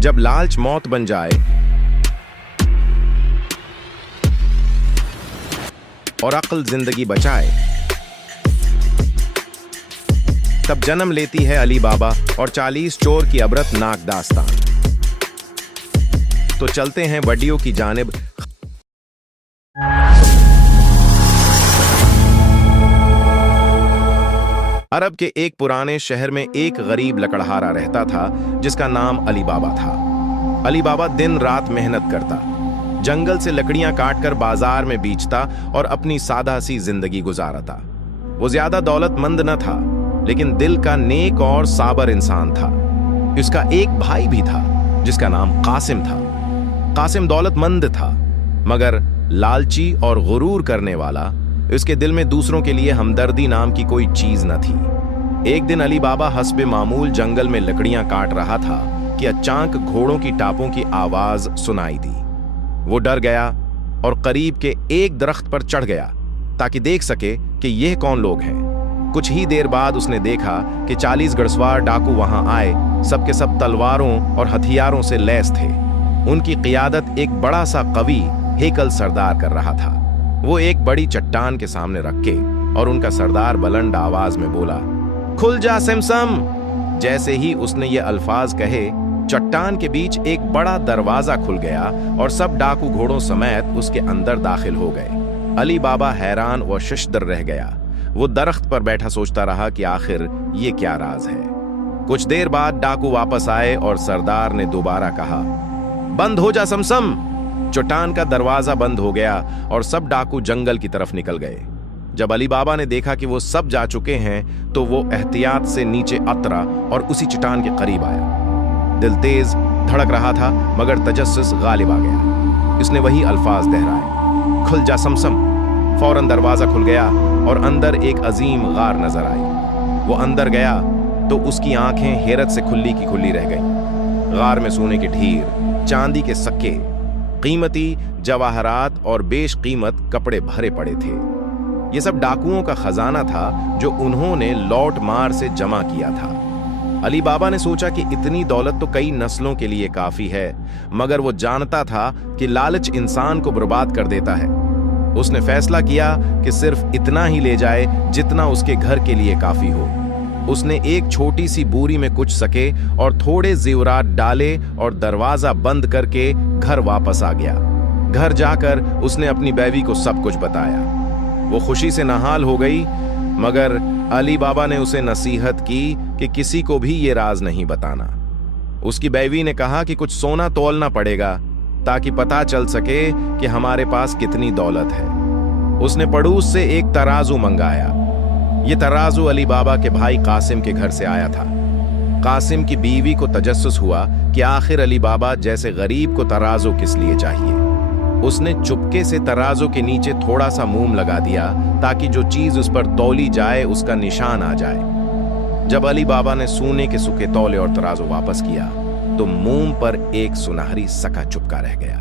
जब लालच मौत बन जाए और अक्ल जिंदगी बचाए, तब जन्म लेती है अली बाबा और 40 चोर की अबरतनाक दास्तान। तो चलते हैं वीडियो की जानिब। अरब के एक पुराने शहर में एक गरीब लकड़हारा रहता था जिसका नाम अली बाबा था। अली बाबा दिन रात मेहनत करता, जंगल से लकड़ियां काटकर बाजार में बेचता और अपनी सादा सी जिंदगी गुजारता। वो ज्यादा दौलतमंद न था, लेकिन दिल का नेक और साबर इंसान था। उसका एक भाई भी था जिसका नाम कासिम था। कासिम दौलतमंद था, मगर लालची और गुरूर करने वाला। उसके दिल में दूसरों के लिए हमदर्दी नाम की कोई चीज न थी। एक दिन अली बाबा हस्बे मामूल जंगल में लकड़ियां काट रहा था कि अचानक घोड़ों की टापों की आवाज सुनाई दी। वो डर गया और करीब के एक दरख्त पर चढ़ गया ताकि देख सके कि यह कौन लोग हैं। कुछ ही देर बाद उसने देखा कि 40 घुड़सवार डाकू वहां आए। सबके सब तलवारों और हथियारों से लैस थे। उनकी क़ियादत एक बड़ा सा कवि हेकल सरदार कर रहा था। वो एक बड़ी चट्टान के सामने रख के और उनका सरदार बुलंद आवाज में बोला, खुल जा सिमसम। जैसे ही उसने ये अल्फाज कहे, चट्टान के बीच एक बड़ा दरवाजा खुल गया और सब डाकू घोड़ों समेत उसके अंदर दाखिल हो गए। अली बाबा हैरान व शशदर रह गया। वो दरख्त पर बैठा सोचता रहा कि आखिर ये क्या राज है। कुछ देर बाद डाकू वापस आए और सरदार ने दोबारा कहा, बंद हो जा समसम। चट्टान का दरवाजा बंद हो गया और सब डाकू जंगल की तरफ निकल गए। जब अली बाबा ने देखा कि वो सब जा चुके हैं, तो वो एहतियात से नीचे उतरा और उसी चट्टान के करीब आया। दिल तेज धड़क रहा था, मगर तजस्सुस गालिब आ गया। इसने वही अल्फाज दोहराए, खुल जा समसम। फौरन दरवाजा खुल गया और अंदर एक अजीम गार नजर आई। वो अंदर गया तो उसकी आंखें हैरत से खुली की खुली रह गईं। गार में सोने की ढीर, चांदी के सक्के, कीमती जवाहरात और बेशकीमत कपड़े भरे पड़े थे। ये सब डाकुओं का खजाना था जो उन्होंने लौट मार से जमा किया था। अली बाबा ने सोचा कि इतनी दौलत तो कई नस्लों के लिए काफी है, मगर वो जानता था कि लालच इंसान को बर्बाद कर देता है। उसने फैसला किया कि सिर्फ इतना ही ले जाए जितना उसके घर के लिए काफी हो। उसने एक छोटी सी बोरी में कुछ सके और थोड़े जेवरात डाले और दरवाजा बंद करके घर वापस आ गया। घर जाकर उसने अपनी बीवी को सब कुछ बताया। वो खुशी से नहाल हो गई, मगर अली बाबा ने उसे नसीहत की कि किसी को भी ये राज नहीं बताना। उसकी बीवी ने कहा कि कुछ सोना तौलना पड़ेगा ताकि पता चल सके कि हमारे पास कितनी दौलत है। उसने पड़ोस से एक तराजू मंगाया। ये तराजू अली बाबा के भाई कासिम के घर से आया था। कासिम की बीवी को तजस्सुस हुआ कि आखिर अली बाबा जैसे गरीब को तराजू किस लिए चाहिए। उसने चुपके से तराजू के नीचे थोड़ा सा मोम लगा दिया ताकि जो चीज उस पर तौली जाए उसका निशान आ जाए। जब अली बाबा ने सोने के सुखे तौले और तराजू वापस किया, तो मोम पर एक सुनहरी सका चुपका रह गया।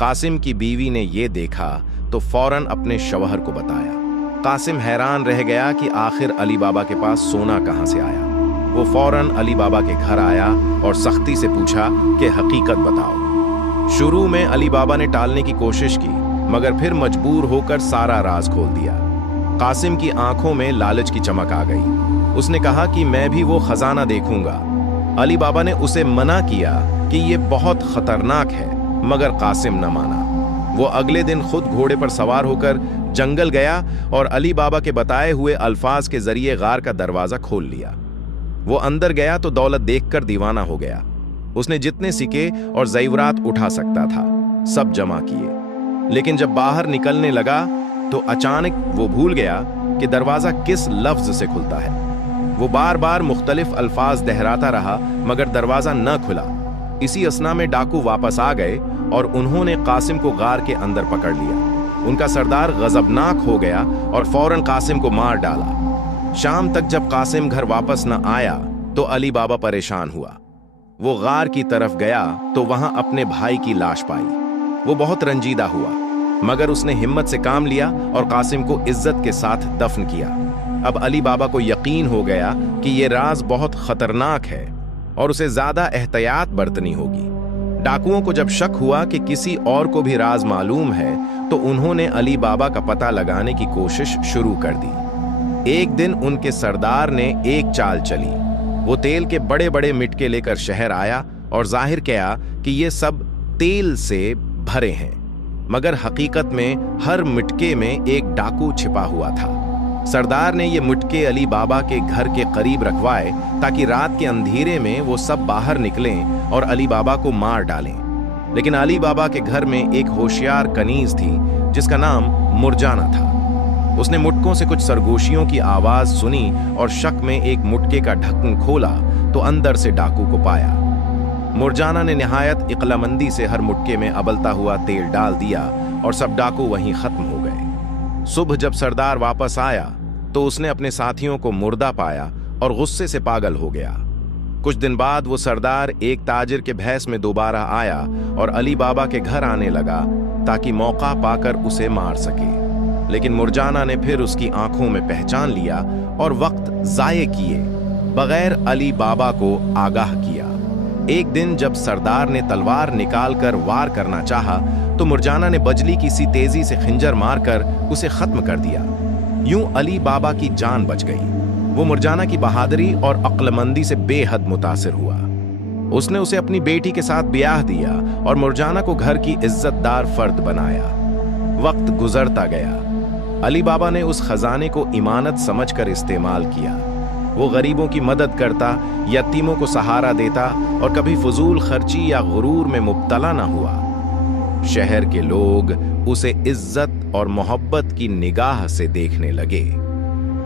कासिम की बीवी ने यह देखा तो फौरन अपने शौहर को बताया। कासिम हैरान रह गया कि आखिर अली बाबा के पास सोना कहां से आया। वो फौरन अली बाबा के घर आया और सख्ती से पूछा कि हकीकत बताओ। शुरू में अली बाबा ने टालने की कोशिश की, मगर फिर मजबूर होकर सारा राज खोल दिया। कासिम की आंखों में लालच की चमक आ गई। उसने कहा कि मैं भी वो खजाना देखूंगा। अली बाबा ने उसे मना किया कि ये बहुत खतरनाक है, मगर कासिम न माना। वो अगले दिन खुद घोड़े पर सवार होकर जंगल गया और अली बाबा के बताए हुए अल्फाज के जरिए गार का दरवाजा खोल लिया। वो अंदर गया तो दौलत देखकर दीवाना हो गया। उसने जितने सिक्के और ज़ेवरात उठा सकता था सब जमा किए, लेकिन जब बाहर निकलने लगा तो अचानक वो भूल गया कि दरवाजा किस लफ्ज से खुलता है। वो बार बार मुख्तलिफ अल्फाज दोहराता रहा, मगर दरवाजा न खुला। इसी असना में डाकू वापस आ गए और उन्होंने कासिम को गार के अंदर पकड़ लिया। उनका सरदार गजबनाक हो गया और फौरन कासिम को मार डाला। शाम तक जब कासिम घर वापस न आया तो अली बाबा परेशान हुआ। वो गार की तरफ गया तो वहां अपने भाई की लाश पाई। वो बहुत रंजीदा हुआ, मगर उसने हिम्मत से काम लिया और कासिम को इज्जत के साथ दफन किया। अब अली बाबा को यकीन हो गया कि ये राज बहुत खतरनाक है और उसे ज्यादा एहतियात बरतनी होगी। डाकुओं को जब शक हुआ कि किसी और को भी राज मालूम है, तो उन्होंने अली बाबा का पता लगाने की कोशिश शुरू कर दी। एक दिन उनके सरदार ने एक चाल चली। वो तेल के बड़े बड़े मिटके लेकर शहर आया और जाहिर किया कि ये सब तेल से भरे हैं, मगर हकीकत में हर मिटके में एक डाकू छिपा हुआ था। सरदार ने ये मुटके अली बाबा के घर के करीब रखवाए ताकि रात के अंधेरे में वो सब बाहर निकलें और अली बाबा को मार डालें। लेकिन अली बाबा के घर में एक होशियार कनीज थी जिसका नाम मुरजाना था। उसने मुटकों से कुछ सरगोशियों की आवाज सुनी और शक में एक मुटके का ढक्कन खोला तो अंदर से डाकू को पाया। मुरजाना ने निहायत इक़लामंदी से हर मुटके में अबलता हुआ तेल डाल दिया और सब डाकू वहीं खत्म हो गए। सुबह जब सरदार वापस आया तो उसने अपने साथियों को मुर्दा पाया और गुस्से से पागल हो गया। कुछ दिन बाद वो सरदार एक ताजिर के भैंस में दोबारा आया और अली बाबा के घर आने लगा ताकि मौका पाकर उसे मार सके। लेकिन मुरजाना ने फिर उसकी आंखों में पहचान लिया और वक्त जाये किए बगैर अली बाबा को आगाह किया। एक दिन जब सरदार ने तलवार निकालकर वार करना चाहा तो मुरजाना ने बजली की सी तेजी से खंजर मारकर उसे खत्म कर दिया। यूं अली बाबा की जान बच गई। वो मुरजाना की बहादुरी और अक्लमंदी से बेहद मुतासिर हुआ। उसने उसे अपनी बेटी के साथ ब्याह दिया और मुरजाना को घर की इज्जतदार फर्द बनाया। वक्त गुजरता गया। अली बाबा ने उस खजाने को इमानत समझकर इस्तेमाल किया। वो गरीबों की मदद करता, यतीमों को सहारा देता और कभी फजूल खर्ची या गुरूर में मुब्तला ना हुआ। शहर के लोग उसे इज्जत और मोहब्बत की निगाह से देखने लगे।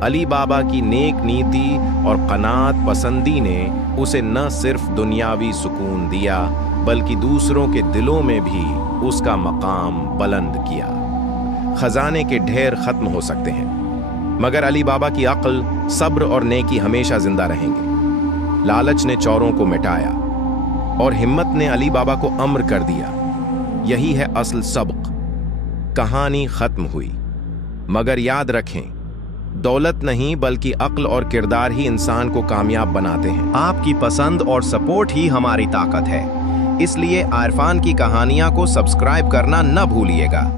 अली बाबा की नेक नीति और कनात पसंदी ने उसे न सिर्फ दुनियावी सुकून दिया बल्कि दूसरों के दिलों में भी उसका मकाम बुलंद किया। खजाने के ढेर खत्म हो सकते हैं, मगर अली बाबा की अक्ल, सब्र और नेकी हमेशा जिंदा रहेंगे। लालच ने चोरों को मिटाया और हिम्मत ने अली बाबा को अम्र कर दिया। यही है असल सबक। कहानी खत्म हुई, मगर याद रखें, दौलत नहीं बल्कि अक्ल और किरदार ही इंसान को कामयाब बनाते हैं। आपकी पसंद और सपोर्ट ही हमारी ताकत है, इसलिए इरफान की कहानियां को सब्सक्राइब करना न भूलिएगा।